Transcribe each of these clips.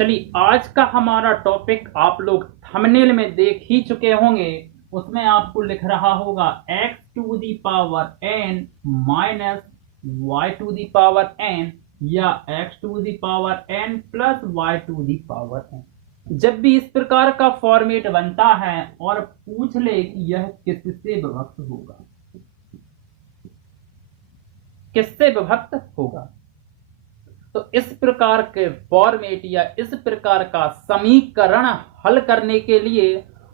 चलिए, आज का हमारा टॉपिक आप लोग थंबनेल में देख ही चुके होंगे। उसमें आपको लिख रहा होगा x⁴n माइनस y⁴n या x⁴n प्लस y⁴n। जब भी इस प्रकार का फॉर्मेट बनता है और पूछ ले कि यह किससे विभक्त होगा, किससे विभक्त होगा, तो इस प्रकार के फॉर्मेट या इस प्रकार का समीकरण हल करने के लिए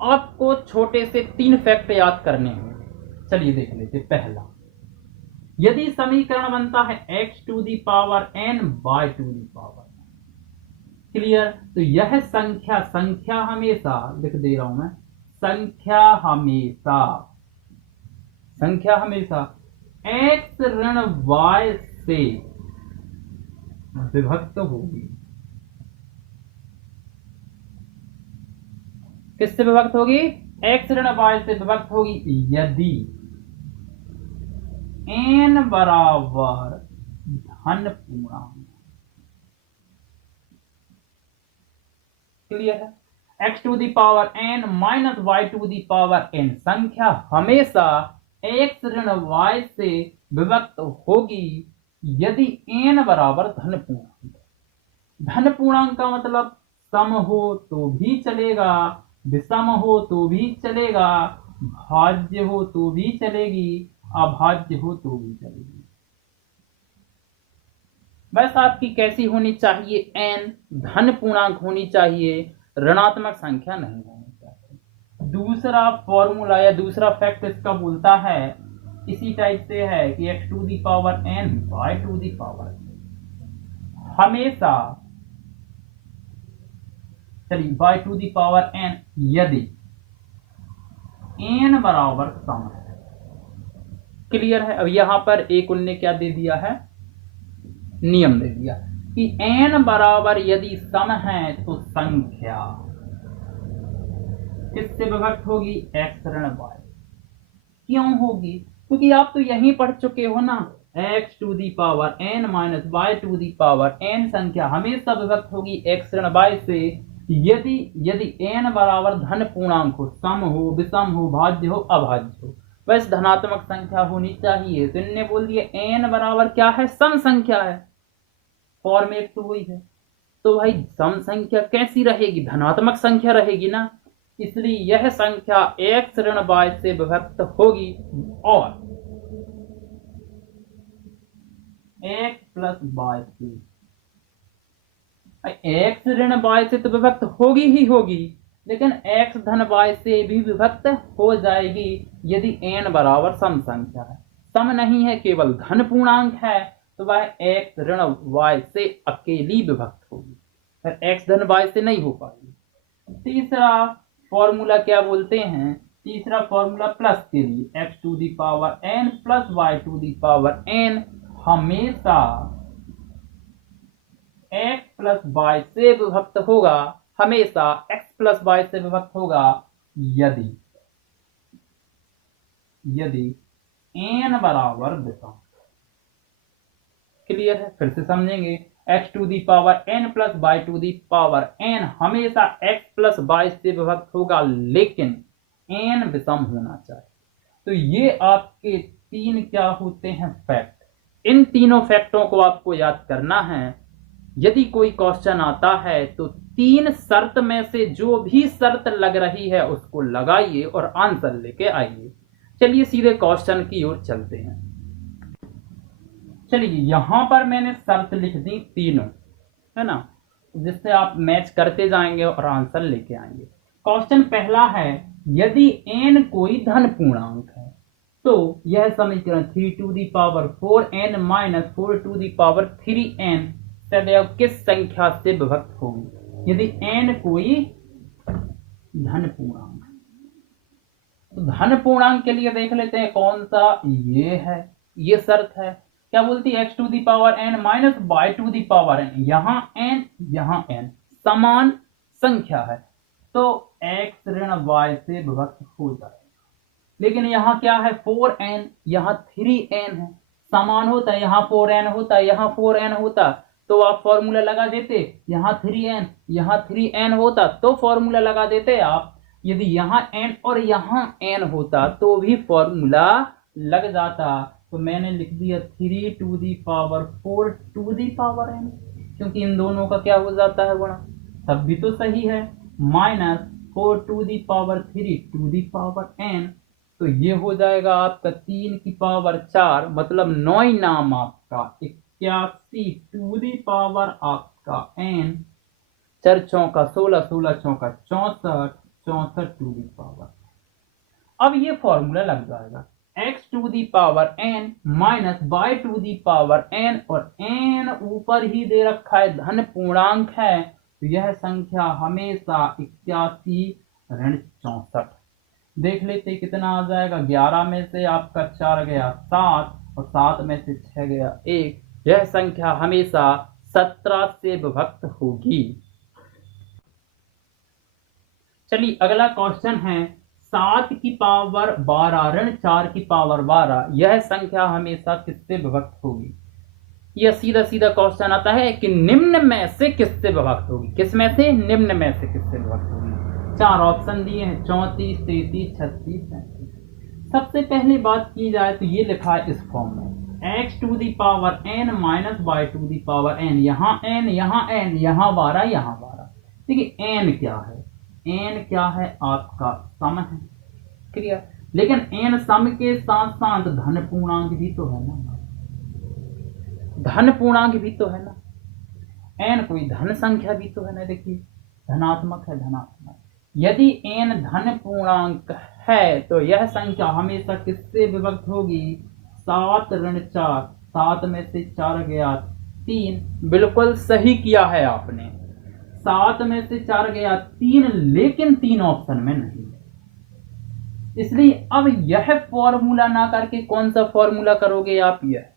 आपको छोटे से 3 फैक्ट याद करने होंगे। चलिए देख लेते। पहला, यदि समीकरण बनता है x⁴n y⁴n, क्लियर, तो यह संख्या हमेशा लिख दे रहा हूं मैं, संख्या हमेशा x ऋण y से विभक्त होगी। किससे विभक्त होगी? x ऋण y से विभक्त होगी यदि n बराबर धन पूर्णांक। क्लियर है? x⁴n माइनस y⁴n संख्या हमेशा x ऋण y से विभक्त होगी यदि n बराबर धन पूर्णांक। धन पूर्णांक का मतलब सम हो तो भी चलेगा, विषम हो तो भी चलेगा, भाज्य हो तो भी चलेगी, अभाज्य हो तो भी चलेगी। बस आपकी कैसी होनी चाहिए? n धन पूर्णांक होनी चाहिए, ऋणात्मक संख्या नहीं होनी चाहिए। दूसरा फॉर्मूला या दूसरा फैक्ट इसका बोलता है, इसी टाइप से है कि x⁴n y⁴n हमेशा, चलिए y⁴n यदि n बराबर सम है। क्लियर है? अब यहां पर एक उनने क्या दे दिया है, नियम दे दिया कि n बराबर यदि सम है तो संख्या किससे विभक्त होगी? x ऋण y। क्यों होगी? क्योंकि आप तो यहीं पढ़ चुके हो ना, x⁴n माइनस y⁴n संख्या हमेशा विभक्त होगी x ऋण y से यदि n बराबर धन पूर्णांक हो, सम हो, विषम हो, भाज्य हो, अभाज्य हो। बस धनात्मक संख्या होनी चाहिए। तो इनने बोल दिया n बराबर क्या है? सम संख्या है। फॉर्मेट तो वही है। तो भाई सम संख्या कैसी रहेगी? धनात्मक संख्या रहेगी ना, इसलिए यह संख्या x ऋण y से विभक्त होगी और x प्लस y से, x ऋण y से तो विभक्त होगी ही होगी, लेकिन x धन y से भी विभक्त हो जाएगी यदि n बराबर सम संख्या है। सम नहीं है, केवल धन पूर्णांक है, तो वह x ऋण y से अकेली विभक्त होगी, फिर x धन y से नहीं हो पाएगी। तीसरा फॉर्मूला क्या बोलते हैं? तीसरा फॉर्मूला प्लस के लिए, x⁴n प्लस y⁴n हमेशा x प्लस y से विभक्त होगा, हमेशा x प्लस y से विभक्त होगा यदि n बराबर विषम। क्लियर है? फिर से समझेंगे, x⁴n प्लस y⁴n हमेशा x प्लस y से विभक्त होगा, लेकिन n विषम होना चाहिए। तो ये आपके 3 क्या होते हैं? फैक्ट। इन तीनों फैक्टों को आपको याद करना है। यदि कोई क्वेश्चन आता है तो 3 शर्त में से जो भी शर्त लग रही है उसको लगाइए और आंसर लेके आइए। चलिए सीधे क्वेश्चन की ओर चलते हैं। चलिए, यहां पर मैंने शर्त लिख दी तीनों, है ना, जिससे आप मैच करते जाएंगे और आंसर लेके आएंगे। क्वेश्चन पहला है, यदि n कोई धन पूर्णांक है तो यह समीकरण 3⁴n माइनस 4⁴3n सदैव किस संख्या से विभक्त होगी? यदि n कोई धन पूर्णांक है, तो धन पूर्णांक के लिए देख लेते हैं कौन सा, ये है, ये शर्त है। क्या बोलती है? x⁴n माइनस y⁴n, यहाँ n समान संख्या है तो x ऋण y से विभक्त हो जाएगा। लेकिन यहाँ क्या है? 4n, यहाँ 3n है, समान होता है, यहाँ 4n होता है, यहाँ 4n होता, तो आप फॉर्मूला लगा देते, यहाँ 3n यहाँ 3n होता तो फॉर्मूला लगा देते आप। यदि यहाँ n और यहाँ n होता तो भी फॉर्मूला लग जाता। तो मैंने लिख दिया 3 to the power 4 to the power n, क्योंकि इन दोनों का क्या हो जाता है गुणा, तब भी तो सही है। Minus 4 to the power 3 to the power n, तो ये हो जाएगा आपका 3 की पावर 4, मतलब 9 नाम आपका 81 टू दी पावर आपका n, 4 चौका 16, 16 चौका 64, 64 टू दी पावर। अब ये फॉर्मूला लग जाएगा x to the power n minus y to the power n, और n ऊपर ही दे रखा है, धन पूर्णांक है, तो यह संख्या हमेशा 81 ऋण 64। देख लेते कितना आ जाएगा, 11 में से आपका 4 गया 7 और 7 में से 6 गया 1, यह संख्या हमेशा 17 से विभक्त होगी। चलिए अगला क्वेश्चन है 7 की पावर 12 ऋण 4 की पावर 12, यह संख्या हमेशा किससे विभक्त होगी। यह सीधा सीधा क्वेश्चन आता है कि निम्न में से किससे विभक्त होगी, किस में से, निम्न में से किससे विभक्त होगी। 4 ऑप्शन दिए हैं, 34, 33, 36, 37। सबसे पहले बात की जाए तो ये लिखा है इस फॉर्म में x to the power n minus y to the power n, यहाँ n यहाँ n यहाँ 12 यहाँ 12। देखिए n क्या है, n क्या है आपका सम है, क्लियर। लेकिन n सम के साथ साथ धन पूर्णांक भी तो है ना, धन पूर्णांक भी तो है ना, n कोई धन संख्या भी तो है ना। देखिए धनात्मक है, धनात्मक। यदि n धन पूर्णांक है तो यह संख्या हमेशा किससे विभक्त होगी, 7 ऋण 4, 7 में से 4 गया 3, बिल्कुल सही किया है आपने, 7 में से 4 गया 3, लेकिन 3 ऑप्शन में नहीं है। इसलिए अब यह फॉर्मूला ना करके कौन सा फॉर्मूला करोगे आप, यह।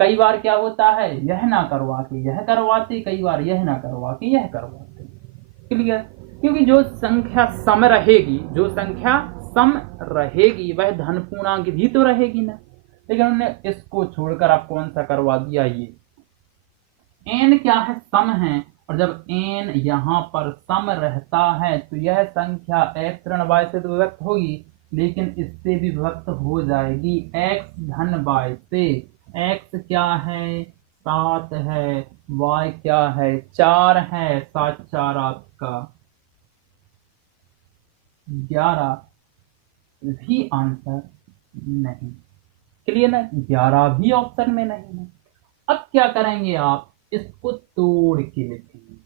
कई बार क्या होता है, यह ना करवा के यह करवाते, कई बार यह ना करवा के यह करवाते, क्लियर। क्योंकि जो संख्या सम रहेगी, जो संख्या सम रहेगी वह धन पूर्णांक भी तो रहेगी ना, लेकिन उन्होंने इसको छोड़कर आप कौन सा करवा दिया, ये n क्या है, सम है, और जब n यहाँ पर सम रहता है तो यह संख्या x ऋण y से तो विभक्त होगी, लेकिन इससे भी विभक्त हो जाएगी x धन y से। x क्या है, 7 है, y क्या है, 4 है, 7 4 आपका 11, भी आंसर नहीं, क्लियर ना, 11 भी ऑप्शन में नहीं है। अब क्या करेंगे आप, इसको तोड़ के लिखेंगे।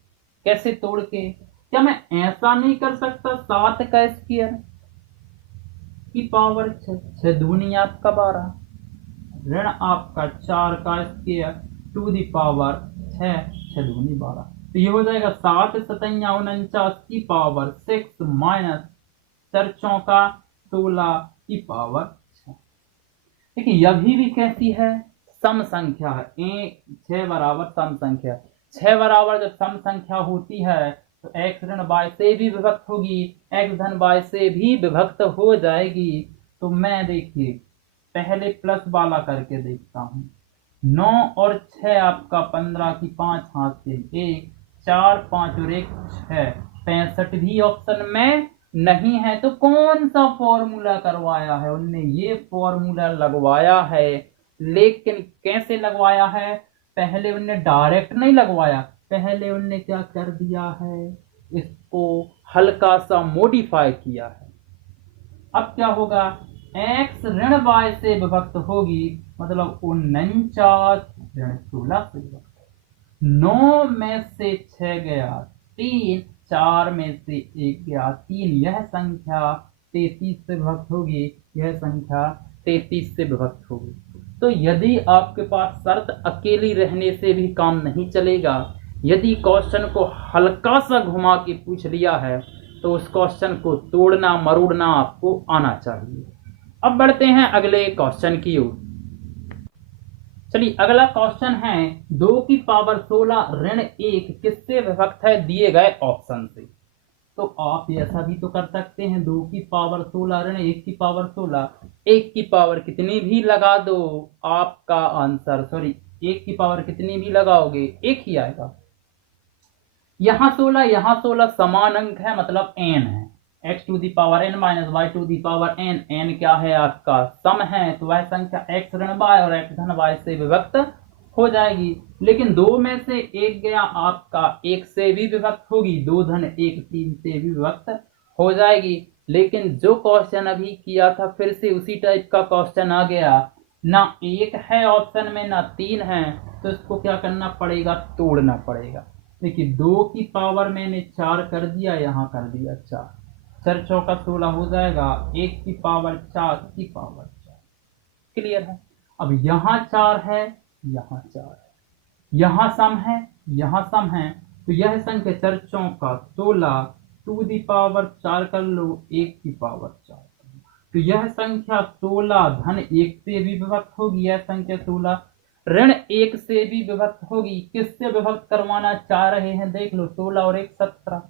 कैसे तोड़ के, क्या मैं ऐसा नहीं कर सकता, 7 का स्क्वायर की पावर 6, 6 दूनी आपका 12, ऋण आपका 4 का स्क्वायर टू दी पावर 6, 6 दूनी 12, तो ये हो जाएगा 7 सतैया 49 की पावर 6 माइनस 4 चौका 16 की पावर 6। देखिए यह भी कैसी है, सम संख्या है, 6 बराबर सम संख्या, 6 बराबर जब सम संख्या होती है तो x ऋण y से भी विभक्त होगी, x धन y से भी विभक्त हो जाएगी। तो मैं देखिए पहले प्लस वाला करके देखता हूँ, 9 और 6 आपका 15 की 5 हाथ से 1, 4 5 और 1 6, 65 भी ऑप्शन में नहीं है। तो कौन सा फॉर्मूला करवाया है उनने, ये फॉर्मूला लगवाया है, लेकिन कैसे लगवाया है, पहले उनने डायरेक्ट नहीं लगवाया, पहले उनने क्या कर दिया है, इसको हल्का सा मॉडिफाई किया है। अब क्या होगा, x ऋण y से विभक्त होगी, मतलब 49 ऋण 16 से विभक्त, 9 में से 6 गया 3, 4 में से 1 गया 3, यह संख्या 33 से विभक्त होगी, यह संख्या 33 से विभक्त होगी। तो यदि आपके पास शर्त अकेली रहने से भी काम नहीं चलेगा, यदि क्वेश्चन को हल्का सा घुमा के पूछ लिया है तो उस क्वेश्चन को तोड़ना मरोड़ना आपको आना चाहिए। अब बढ़ते हैं अगले क्वेश्चन की ओर। चलिए अगला क्वेश्चन है 2 की पावर 16 ऋण 1 किससे विभक्त है दिए गए ऑप्शन से। तो आप ऐसा भी तो कर सकते हैं, 2 की पावर 16 ऋण 1 की पावर 16, 1 की पावर कितनी भी लगा दो आपका आंसर, सॉरी एक की पावर कितनी भी लगाओगे एक ही आएगा। यहाँ 16 समान अंक है, मतलब n है। x to the power n minus Y to the power n, n क्या है आपका सम है, तो वह संख्या x ऋण y और x धन y से विभक्त हो जाएगी। लेकिन दो में से एक गया आपका एक से भी विभक्त होगी, 2 धन 1 3 से भी विभक्त हो जाएगी। लेकिन जो क्वेश्चन अभी किया था फिर से उसी टाइप का क्वेश्चन आ गया, ना 1 है ऑप्शन में ना 3 है, तो इसको क्या करना पड़ेगा, तोड़ना पड़ेगा। देखिए 2 की पावर मैंने 4 कर दिया, यहाँ कर दिया 4, 4 चौका 16 हो जाएगा, 1 की पावर 4 की पावर 4। क्लियर है। अब यहाँ 4 है, यहाँ 4 है, यहाँ सम है, यहाँ सम है, तो यह संख्या 4 चौका 16 टू दी पावर 4 कर लो, 1 की पावर 4, तो यह संख्या 16 धन 1 से भी विभक्त होगी, यह संख्या 16 ऋण 1 से भी विभक्त होगी। किससे विभक्त करवाना चाह रहे हैं, देख लो, 16 और 1 17,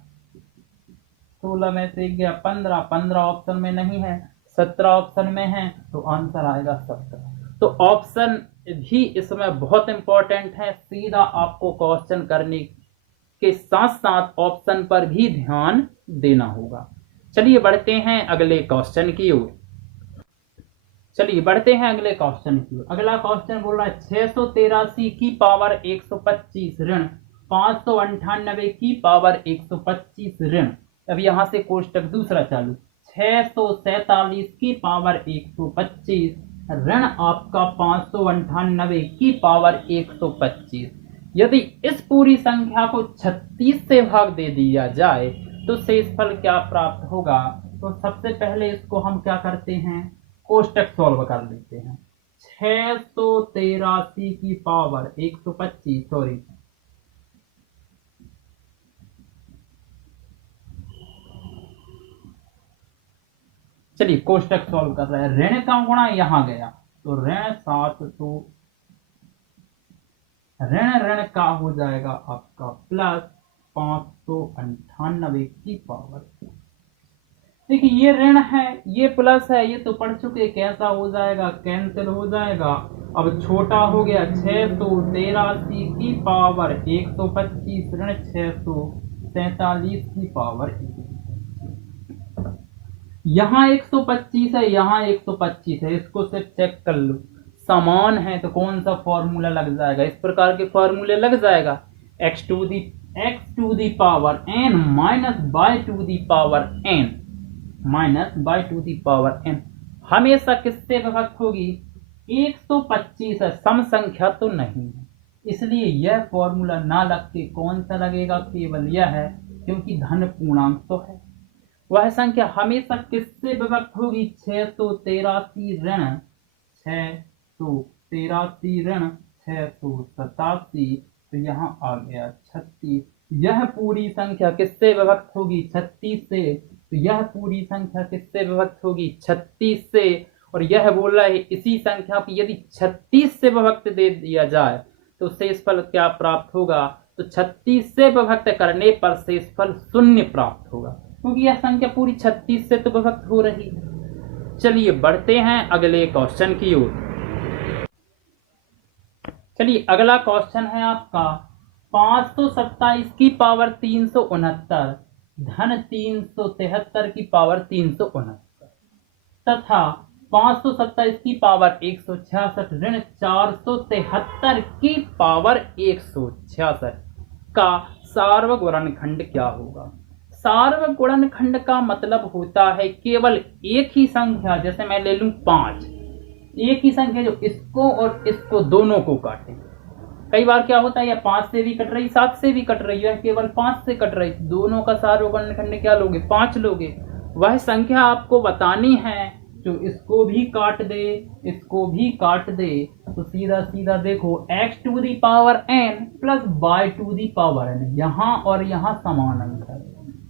16 में से 1 गया 15, 15 ऑप्शन में नहीं है, 17 ऑप्शन में है, तो आंसर आएगा 17। तो ऑप्शन भी इसमें बहुत इंपॉर्टेंट है, सीधा आपको क्वेश्चन करने के साथ साथ ऑप्शन पर भी ध्यान देना होगा। चलिए बढ़ते हैं अगले क्वेश्चन की ओर। अगला क्वेश्चन बोल रहा है 683 की पावर 125 ऋण 598 की पावर 125 ऋण। अब यहां से कोष्टक दूसरा चालू, 647 की पावर 125 ऋण आपका 598 की पावर 125। यदि इस पूरी संख्या को 36 से भाग दे दिया जाए तो शेषफल क्या प्राप्त होगा। तो सबसे पहले इसको हम क्या करते हैं, कोष्टक सॉल्व कर लेते हैं। 683 की पावर 125, सॉरी, चलिए कोष्टक सॉल्व कर रहे हैं। ऋण का गुणा यहां गया तो ऋण 7, तो ऋण का हो जाएगा आपका प्लस 598 की पावर। देखिए ये ऋण है, ये प्लस है, ये तो पढ़ चुके, कैसा हो जाएगा, कैंसिल हो जाएगा। अब छोटा हो गया 683 की पावर 125 ऋण 647 की पावर 1। यहाँ 125 है, यहाँ 125 है, इसको सिर्फ चेक कर लो, समान है तो कौन सा फॉर्मूला लग जाएगा, इस प्रकार के फॉर्मूले लग जाएगा। x to the power n minus Y to the power n minus Y to the power n हमेशा किससे विभक्त होगी, 125 है, सम संख्या तो नहीं है, इसलिए यह फॉर्मूला ना लग के कौन सा लगेगा, केवल यह है, क्योंकि धन पूर्णांक तो है। वह संख्या हमेशा किससे विभक्त होगी, 683 ऋण 683 ऋण 687, तो यहाँ आ गया 36। यह पूरी संख्या किससे विभक्त होगी, 36 से, तो यह पूरी संख्या किससे विभक्त होगी, 36 से। और यह बोल रहा है इसी संख्या को यदि 36 से विभक्त दे दिया जाए तो शेषफल क्या प्राप्त होगा, तो 36 से विभक्त करने पर शेषफल 0 प्राप्त होगा, क्योंकि यह संख्या पूरी 36 से तो विभक्त हो रही है। चलिए बढ़ते हैं अगले क्वेश्चन की ओर। चलिए अगला क्वेश्चन है आपका 527 की पावर 369 धन 373 की पावर 369 तथा 527 की पावर 166 ऋण 473 की पावर 166 का सार्वगुणनखंड क्या होगा। सार्वगुणनखंड का मतलब होता है केवल एक ही संख्या, जैसे मैं ले लूं 5, एक ही संख्या जो इसको और इसको दोनों को काटे। कई बार क्या होता है, यह 5 से भी कट रही, 7 से भी कट रही है, केवल 5 से कट रही, दोनों का सार्वगुणनखंड क्या लोगे, 5 लोगे। वह संख्या आपको बतानी है जो इसको भी काट दे, इसको भी काट दे, तो सीधा सीधा देखो x to the power n plus y to the power n, यहाँ और यहाँ समान अंक है,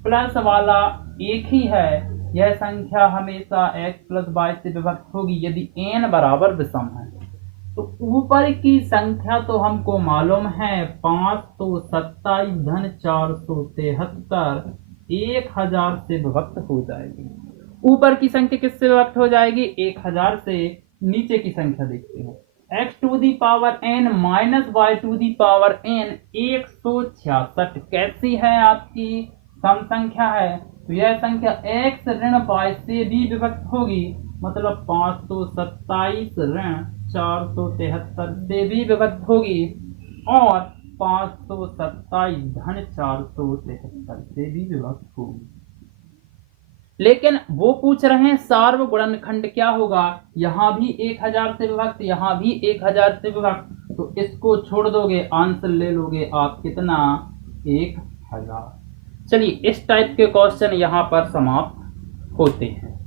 प्लस वाला एक ही है, यह संख्या हमेशा x प्लस y से विभक्त होगी यदि n बराबर विषम है। तो ऊपर की संख्या तो हमको मालूम है 527 धन 473 1000 से विभक्त हो जाएगी। ऊपर की संख्या किससे विभक्त हो जाएगी, 1000 से। नीचे की संख्या देखते हैं, x to the power n minus Y to the power n 166 कैसी है आपकी सम संख्या है, तो यह संख्या x ऋण y से भी विभक्त होगी, मतलब 527 ऋण 473 से भी विभक्त होगी और 527 धन 473 से भी विभक्त होगी। लेकिन वो पूछ रहे हैं सार्वगुणनखंड क्या होगा, यहां भी 1000 से विभक्त, यहां भी 1000 से विभक्त, तो इसको छोड़ दोगे, आंसर ले लोगे आप कितना 1000। चलिए इस टाइप के क्वेश्चन यहां पर समाप्त होते हैं।